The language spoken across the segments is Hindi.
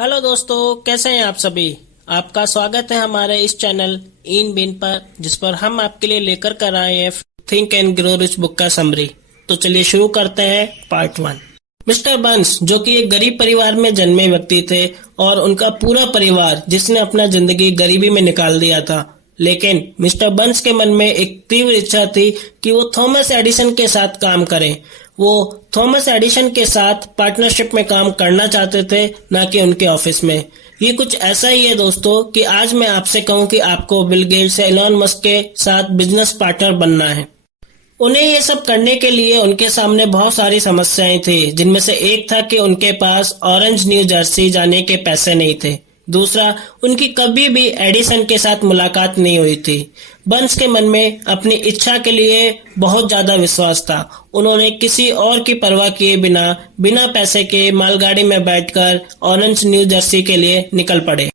हेलो दोस्तों, कैसे हैं आप सभी। आपका स्वागत है हमारे इस चैनल इन बिन पर, जिस पर हम आपके लिए लेकर कर आए हैं think and grow rich book का समरी। तो चलिए शुरू करते हैं पार्ट 1। मिस्टर बर्न्स जो कि एक गरीब परिवार में जन्मे व्यक्ति थे और उनका पूरा परिवार जिसने अपना जिंदगी गरीबी में निकाल दिया था, लेकिन मिस्टर बर्न्स के मन में एक तीव्र इच्छा थी कि वो थॉमस एडिसन के साथ काम करें। वो थॉमस एडिसन के साथ पार्टनरशिप में काम करना चाहते थे, ना कि उनके ऑफिस में। ये कुछ ऐसा ही है दोस्तों कि आज मैं आपसे कहूं कि आपको बिल गेट्स या एलन मस्क के साथ बिजनेस पार्टनर बनना है। उन्हें ये सब करने के लिए उनके सामने बहुत सारी समस्याएं थी, जिनमें से एक था कि उनके पास ऑरेंज न्यू जर्सी जाने के पैसे नहीं थे। दूसरा, उनकी कभी भी एडिसन के साथ मुलाकात नहीं हुई थी। बर्न्स के मन में अपनी इच्छा के लिए बहुत ज्यादा विश्वास था। उन्होंने किसी और की परवाह किए बिना पैसे के मालगाड़ी में बैठकर ऑरेंज न्यू जर्सी के लिए निकल पड़े।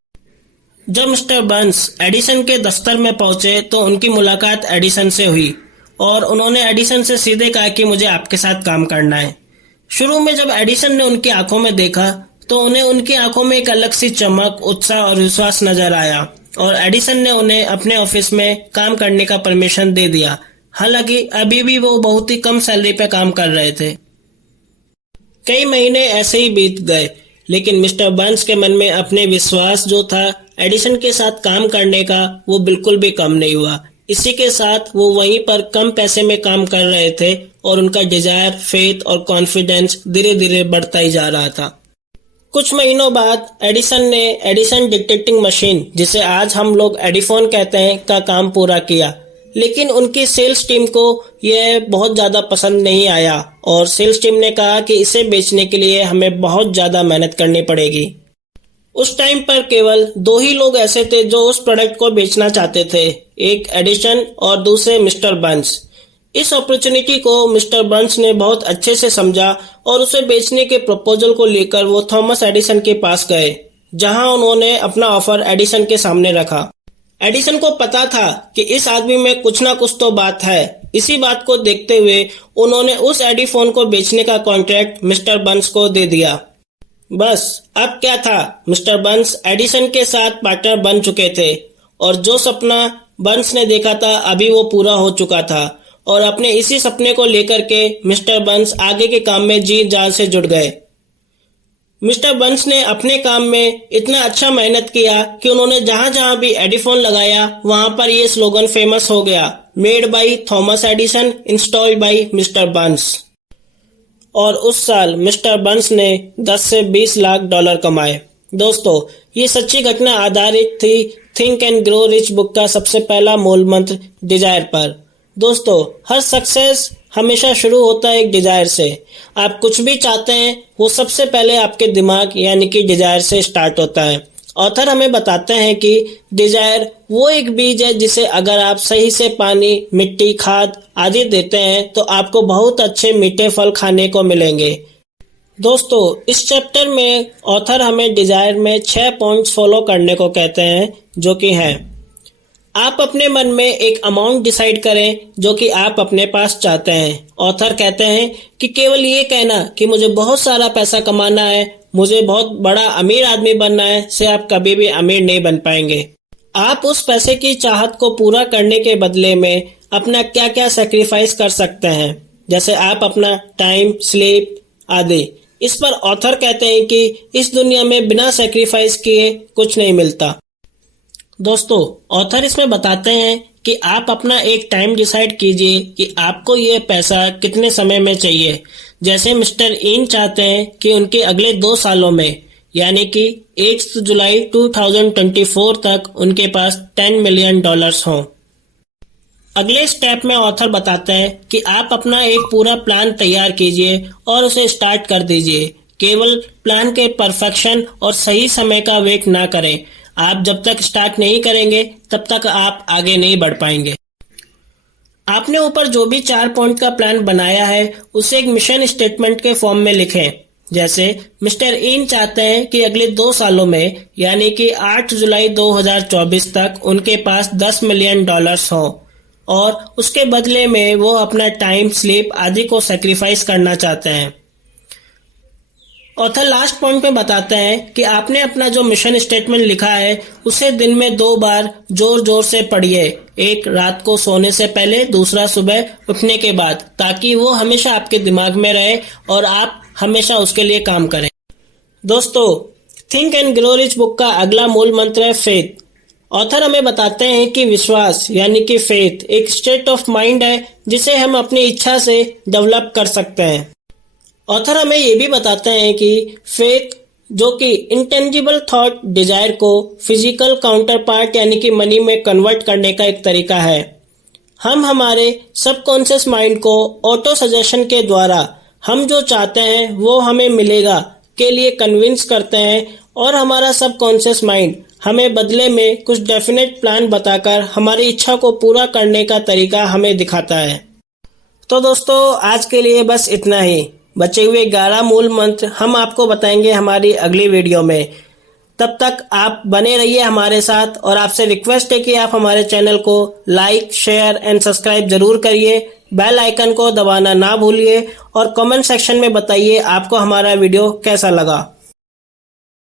जब मिस्टर बर्न्स एडिसन के दफ्तर में पहुंचे तो उनकी मुलाकात एडिसन से हुई और उन्होंने एडिसन से सीधे कहा कि मुझे आपके साथ काम करना है। शुरू में जब एडिसन ने उनकी आंखों में देखा तो उन्हें उनकी आंखों में एक अलग सी चमक, उत्साह और विश्वास नजर आया और एडिसन ने उन्हें अपने ऑफिस में काम करने का परमिशन दे दिया। हालांकि अभी भी वो बहुत ही कम सैलरी पे काम कर रहे थे। कई महीने ऐसे ही बीत गए, लेकिन मिस्टर बर्न्स के मन में अपने विश्वास जो था एडिसन के साथ काम करने का, वो बिल्कुल भी कम नहीं हुआ। इसी के साथ वो वहीं पर कम पैसे में काम कर रहे थे और उनका डिजायर, फेथ और कॉन्फिडेंस धीरे धीरे बढ़ता ही जा रहा था। कुछ महीनों बाद एडिसन ने एडिसन डिटेक्टिंग मशीन, जिसे आज हम लोग एडिफोन कहते हैं, का काम पूरा किया। लेकिन उनकी सेल्स टीम को यह बहुत ज्यादा पसंद नहीं आया और सेल्स टीम ने कहा कि इसे बेचने के लिए हमें बहुत ज्यादा मेहनत करनी पड़ेगी। उस टाइम पर केवल 2 ही लोग ऐसे थे जो उस प्रोडक्ट को बेचना चाहते थे, एक एडिसन और दूसरे मिस्टर बर्न्स। इस अपॉर्चुनिटी को मिस्टर बर्न्स ने बहुत अच्छे से समझा और उसे बेचने के प्रपोजल को लेकर वो थॉमस एडिसन के पास गए, जहां उन्होंने अपना ऑफर एडिसन के सामने रखा। एडिसन को पता था कि इस आदमी में कुछ ना कुछ तो बात है। इसी बात को देखते हुए उन्होंने उस एडिफोन को बेचने का कॉन्ट्रैक्ट मिस्टर बर्न्स को दे दिया। बस अब क्या था, मिस्टर बर्न्स एडिसन के साथ पार्टनर बन चुके थे और जो सपना बर्न्स ने देखा था अभी वो पूरा हो चुका था और अपने इसी सपने को लेकर के मिस्टर बर्न्स आगे के काम में जी जान से जुट गए। मिस्टर बर्न्स ने अपने काम में इतना अच्छा मेहनत किया कि उन्होंने जहां जहां भी एडिफोन लगाया वहां पर ये स्लोगन फेमस हो गया, made by Thomas Edison, installed by mister Burns. और उस साल मिस्टर बर्न्स ने 10 से 20 लाख डॉलर कमाए। दोस्तों, ये सच्ची घटना आधारित थी think and grow rich book का सबसे पहला मूल मंत्र डिजायर पर। दोस्तों, हर सक्सेस हमेशा शुरू होता है एक डिजायर से। आप कुछ भी चाहते हैं वो सबसे पहले आपके दिमाग यानी कि डिजायर से स्टार्ट होता है। ऑथर हमें बताते हैं कि डिजायर वो एक बीज है जिसे अगर आप सही से पानी, मिट्टी, खाद आदि देते हैं तो आपको बहुत अच्छे मीठे फल खाने को मिलेंगे। दोस्तों, इस चैप्टर में ऑथर हमें डिजायर में 6 पॉइंट्स फॉलो करने को कहते हैं, जो कि हैं: आप अपने मन में एक अमाउंट डिसाइड करें जो कि आप अपने पास चाहते हैं। ऑथर कहते हैं कि केवल ये कहना कि मुझे बहुत सारा पैसा कमाना है, मुझे बहुत बड़ा अमीर आदमी बनना है, से आप कभी भी अमीर नहीं बन पाएंगे। आप उस पैसे की चाहत को पूरा करने के बदले में अपना क्या क्या सैक्रिफाइस कर सकते हैं, जैसे आप अपना टाइम, स्लीप आदि। इस पर ऑथर कहते हैं कि इस दुनिया में बिना सैक्रिफाइस किए कुछ नहीं मिलता। दोस्तों, ऑथर इसमें बताते हैं कि आप अपना एक टाइम डिसाइड कीजिए कि आपको ये पैसा कितने समय में चाहिए। जैसे मिस्टर इन चाहते हैं कि उनके अगले 2 सालों में यानी कि 8 जुलाई 2024 तक उनके पास $10 मिलियन हों। अगले स्टेप में ऑथर बताते हैं कि आप अपना एक पूरा प्लान तैयार कीजिए और उसे स्टार्ट कर दीजिए। केवल प्लान के परफेक्शन और सही समय का वेट ना करें। आप जब तक स्टार्ट नहीं करेंगे तब तक आप आगे नहीं बढ़ पाएंगे। आपने ऊपर जो भी 4 पॉइंट का प्लान बनाया है उसे एक मिशन स्टेटमेंट के फॉर्म में लिखें। जैसे मिस्टर इन चाहते हैं कि अगले 2 सालों में यानी कि 8 जुलाई 2024 तक उनके पास $10 मिलियन हों और उसके बदले में वो अपना टाइम, स्लीप आदि को सैक्रिफाइस करना चाहते हैं। ऑथर लास्ट पॉइंट में बताते हैं कि आपने अपना जो मिशन स्टेटमेंट लिखा है उसे दिन में 2 बार जोर जोर से पढ़िए, एक रात को सोने से पहले, दूसरा सुबह उठने के बाद, ताकि वो हमेशा आपके दिमाग में रहे और आप हमेशा उसके लिए काम करें। दोस्तों, think and grow rich book का अगला मूल मंत्र है फेथ। ऑथर हमें बताते हैं कि विश्वास यानी कि फेथ एक स्टेट ऑफ माइंड है जिसे हम अपनी इच्छा से डेवलप कर सकते हैं। ऑथर हमें ये भी बताते हैं कि फेथ जो कि इंटेंजिबल थॉट डिजायर को फिजिकल काउंटर पार्ट यानी कि मनी में कन्वर्ट करने का एक तरीका है। हम हमारे सबकॉन्शियस माइंड को ऑटो सजेशन के द्वारा हम जो चाहते हैं वो हमें मिलेगा के लिए कन्विंस करते हैं और हमारा सबकॉन्शियस माइंड हमें बदले में कुछ डेफिनेट प्लान बताकर हमारी इच्छा को पूरा करने का तरीका हमें दिखाता है। तो दोस्तों, आज के लिए बस इतना ही। बचे हुए 11 मूल मंत्र हम आपको बताएंगे हमारी अगली वीडियो में। तब तक आप बने रहिए हमारे साथ और आपसे रिक्वेस्ट है कि आप हमारे चैनल को लाइक, शेयर एंड सब्सक्राइब जरूर करिए। बेल आइकन को दबाना ना भूलिए और कमेंट सेक्शन में बताइए आपको हमारा वीडियो कैसा लगा।